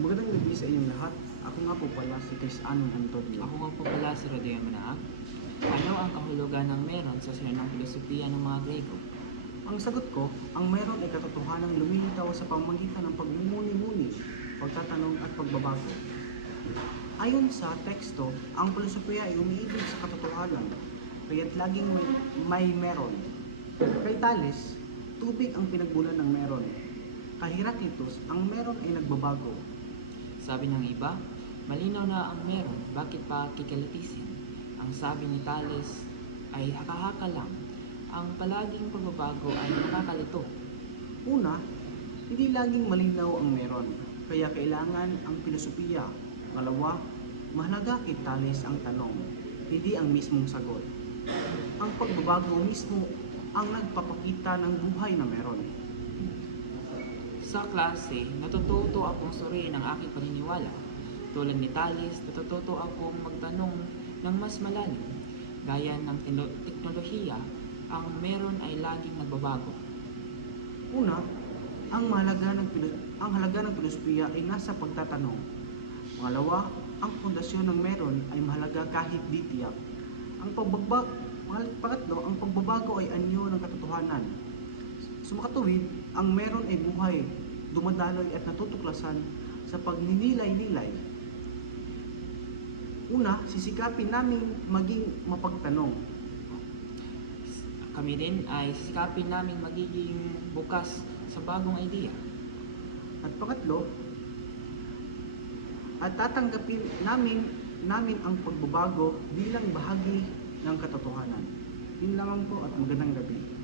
Magandang gabi sa inyong lahat. Ako nga po pala si Chris Anon Antonio. Ako nga po pala si Rodeo Manaak. Ano ang kahulugan ng meron sa sinunang filosofiya ng mga Grego? Ang sagot ko, ang meron ay katotohanang lumilitaw sa pamamagitan ng pagmumuni-muni, pagtatanong at pagbabago. Ayon sa teksto, ang filosofiya ay umiibig sa katotohanan, kaya't laging may, may meron. Kay Tales, tubig ang pinagbulan ng meron. Kay Heraclitus, ang meron ay nagbabago. Sabi ng iba, malinaw na ang meron, bakit pa kikalitisin? Ang sabi ni Tales ay hakahaka lang. Ang palaging pagbabago ay nakakalito. Una, hindi laging malinaw ang meron, kaya kailangan ang filosofiya. Pangalawa, mahalaga kay Tales ang tanong, hindi ang mismong sagot. Ang pagbabago mismo ang nagpapakita ng buhay na meron. Sa klase, natututo akong suriin ang aking paniniwala. Tulad ni Tales, natututo akong magtanong ng mas malalim. Gaya ng teknolohiya, ang meron ay laging nagbabago. Una, ang mahalaga ng ang halaga ng filosofiya ay nasa pagtatanong. Pangalawa, ang pundasyon ng meron ay mahalaga kahit di tiyak. Ang pagbaba, pangal- pangatlo, ang pagbabago ay anyo ng katotohanan. Sumakatuwid, ang meron ay buhay, dumadaloy at natutuklasan sa pagninilay-nilay. Una, sisikapin namin maging mapagtanong. Kami din ay sikapin namin magiging bukas sa bagong idea. At pangatlo, at tatanggapin namin namin ang pagbabago bilang bahagi ng katotohanan. Yun lamang po at magandang gabi.